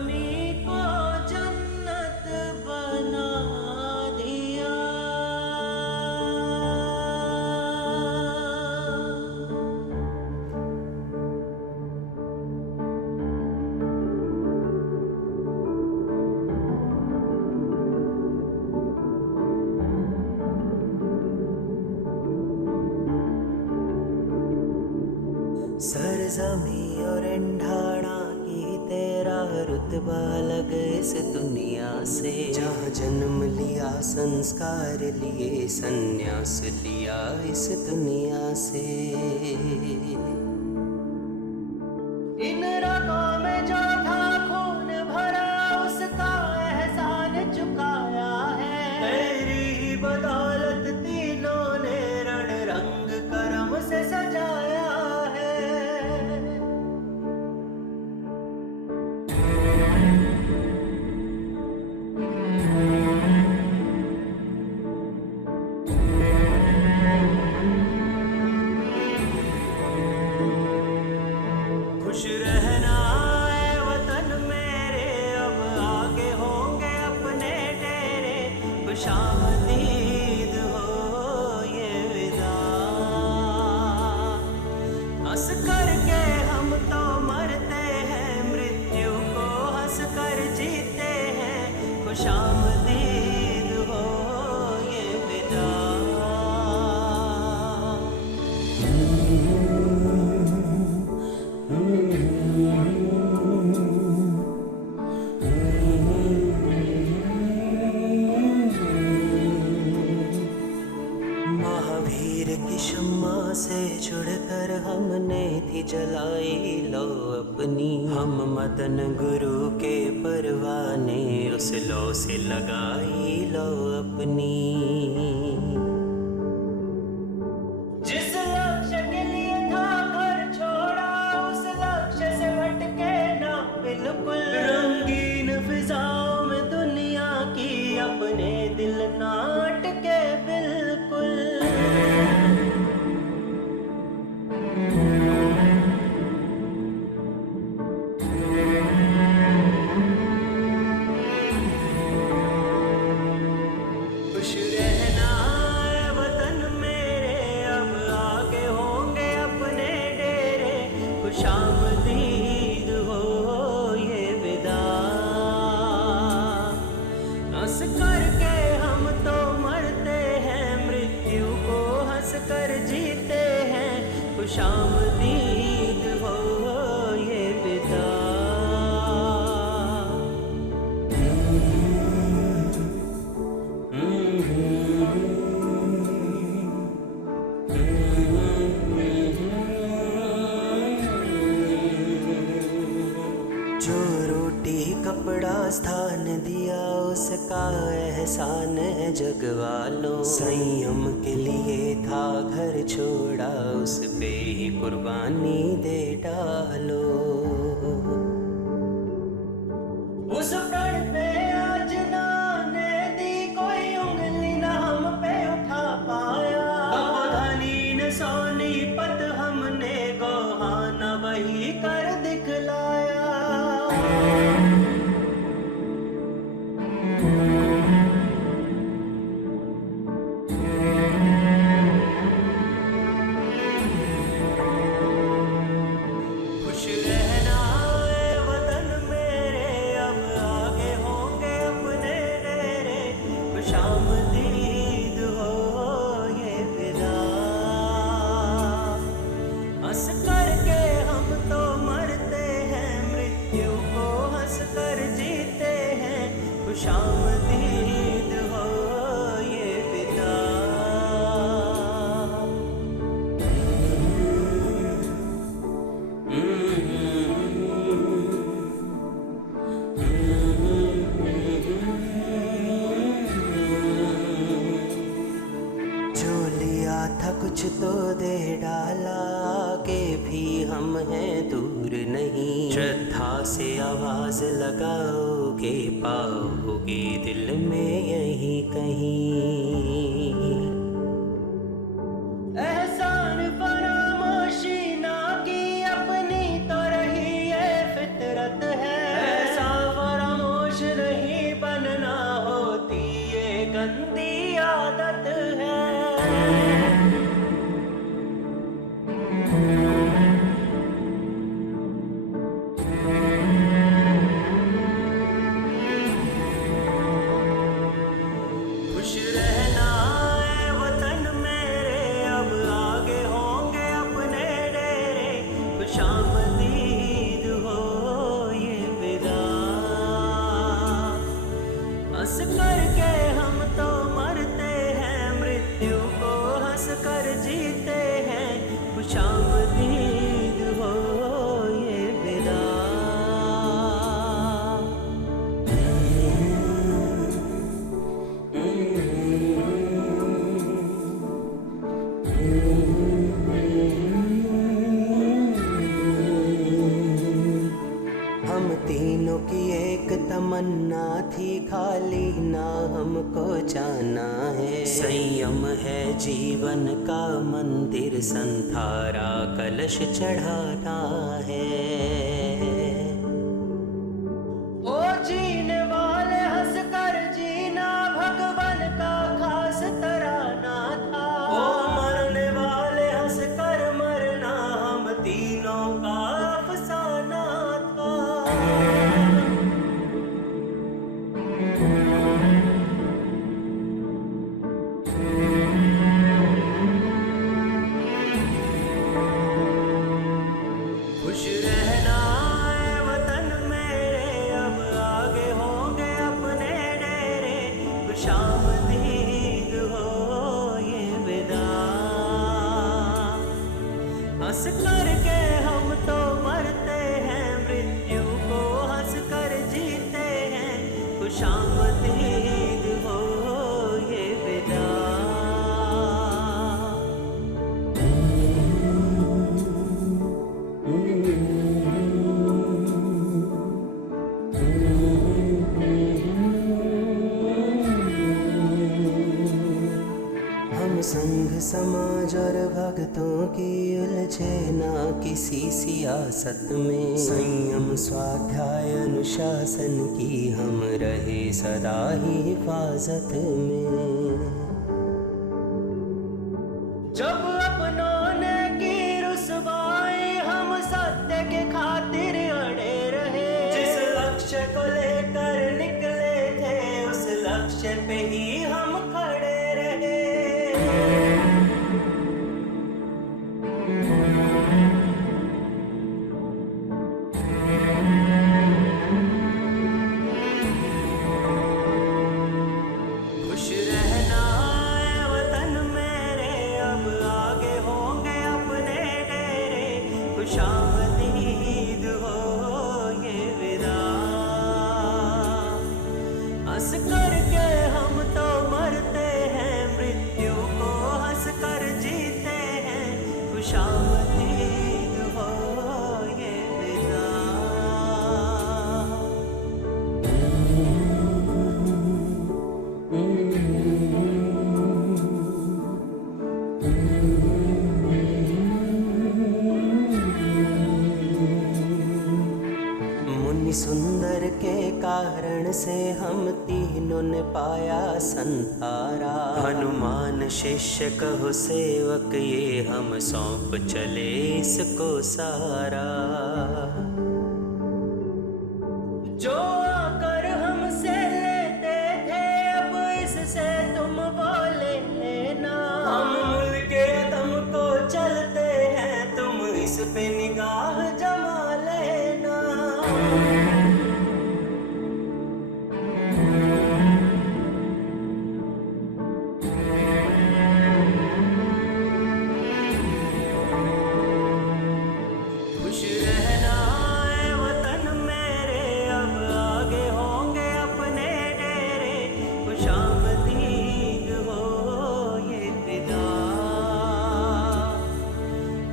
सरजमी को जन्नत बना दिया। सरजमी और एंढाणा की तेरा रुतबा अलग इस दुनिया से। जहाँ जन्म लिया संस्कार लिए संन्यास लिया इस दुनिया से। इन रगों में जो था खून भरा उसका एहसान चुकाया है। तेरी ही बदौलत तीनों ने रण रंग करम से सजाया है। खुश रहना है वतन मेरे, अब आगे होंगे अपने डेरे। खुशामदीद हो ये विदा। हंस करके हम तो मरते हैं, मृत्यु को हंस कर जीते हैं। खुशामदीद हो ये विदा। महावीर की शम्मा से जुड़कर हमने थी जलाई लो अपनी। हम मदन गुरु के परवाने उस लो से लगाई लो अपनी। जिस लक्ष्य के लिए था घर छोड़ा उस लक्ष्य से भटके ना बिल्कुल। रंगीन फिजाओं में दुनिया की अपने दिल ना अटके बिल्कुल। खुश रहना है वतन मेरे, अब आगे होंगे अपने डेरे। खुशामदीद हो ये विदा। हंस करके हम तो मरते हैं, मृत्यु को हंस कर जीते हैं। खुशामदीद हो ये विदा। जो रोटी कपड़ा स्थान दिया उसका एहसान है जग वालों। संयम के लिए था घर छोड़ा उस पे ही कुर्बानी दे डालो। उस प्रण पे आज ना ने दी कोई उंगली ना हम पे उठा पाया। धनी ने सोनीपत हमने गोहाना वही कर दिखलाया। खुश रहना है वतन मेरे, अब आगे होंगे अपने डेरे। खुशामदीद हो ये विदा। हंस करके हम तो मरते हैं, मृत्यु को हंस कर जीते हैं। खुशामदीद हो ये विदा। जो लिया था कुछ तो दे डाला, आगे भी हम हैं दूर नहीं। श्रद्धा से आवाज लगाओगे पाओगे दिल में यहीं कहीं। एहसान फरामोशी ना की अपनी तो रही है फितरत है। ऐसा दिलों की एक तमन्ना थी, खाली ना हमको जाना है। संयम है जीवन का मंदिर, संथारा कलश चढ़ाना है। ओ जीने वाले हंस कर जीना भगवान का खास तराना था। ओ मरने वाले हंस कर मरना हम तीनों का अफसाना था। खुश रहना है वतन मेरे, अब आगे होंगे अपने डेरे। खुशामदीद हो ये विदा, हंस करके हम तो मरते हैं, मृत्यु को हंस कर जीते हैं। खुशामदीद हो ये विदा। हम संघ समाज और भक्तों की उलझे ना किसी सियासत में। संयम स्वाध्याय अनुशासन की हम रहे सदा ही हिफाजत में। जब अपनों ने की रुसवाई हम सत्य के खातिर अड़े रहे। जिस लक्ष्य को लेकर निकले थे उस लक्ष्य पे ही हम खड़े रहे। खुश रहना है वतन मेरे, अब आगे होंगे अपने डेरे। खुशामदीद हो ये विदा, हंस करके हम तो मरते हैं, मृत्यु को हंस कर जीते हैं। खुशामदीद हो ये विदा। मुनि सुंदर के कारण से हम तीनों ने पाया संतारा। हनुमान शिष्य कहो सेवक ये हम सौंप चले इसको सारा। जो आकर हमसे लेते थे अब इससे तुम बोले लेना। हम मुल्के तुमको चलते हैं, तुम इस पे निगाह जमा लेना। खुश रहना है वतन मेरे, अब आगे होंगे अपने डेरे। खुशामदीद हो ये विदा,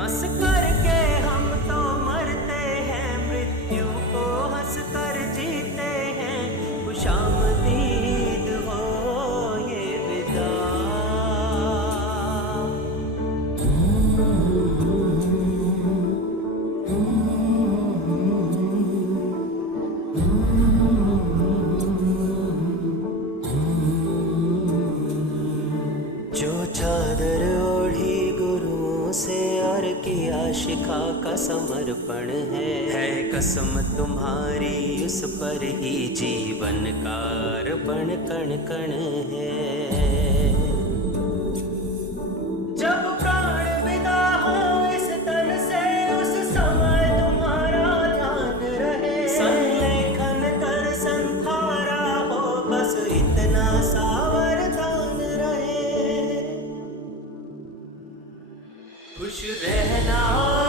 हंस करके हम तो मरते हैं, मृत्यु को हंस कर जीते हैं। खुशामदीद हो ये विदा। जो चादर ओढ़ी गुरुओं से और किया शिखा का समर्पण है कसम तुम्हारी उस पर ही जीवन का अर्पण कण कण है। जब प्राण विदा हो इस तन से उस समय तुम्हारा ध्यान रहे। संलेखन कर संथारा हो बस इतना सावधान रहे। खुश रहना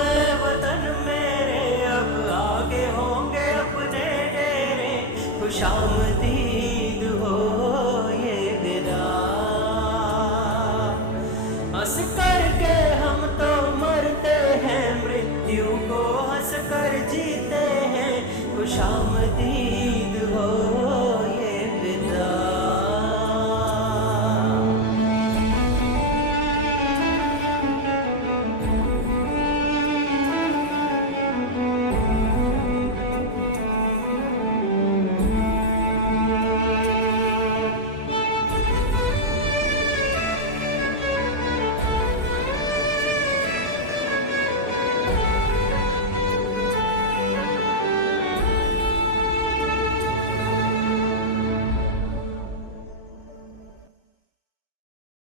है वतन मेरे, अब आगे होंगे अपने डेरे। खुशामदीद हो ये विदा, हंस करके हम तो मरते हैं, मृत्यु को हंस कर जीते हैं। खुशामदी।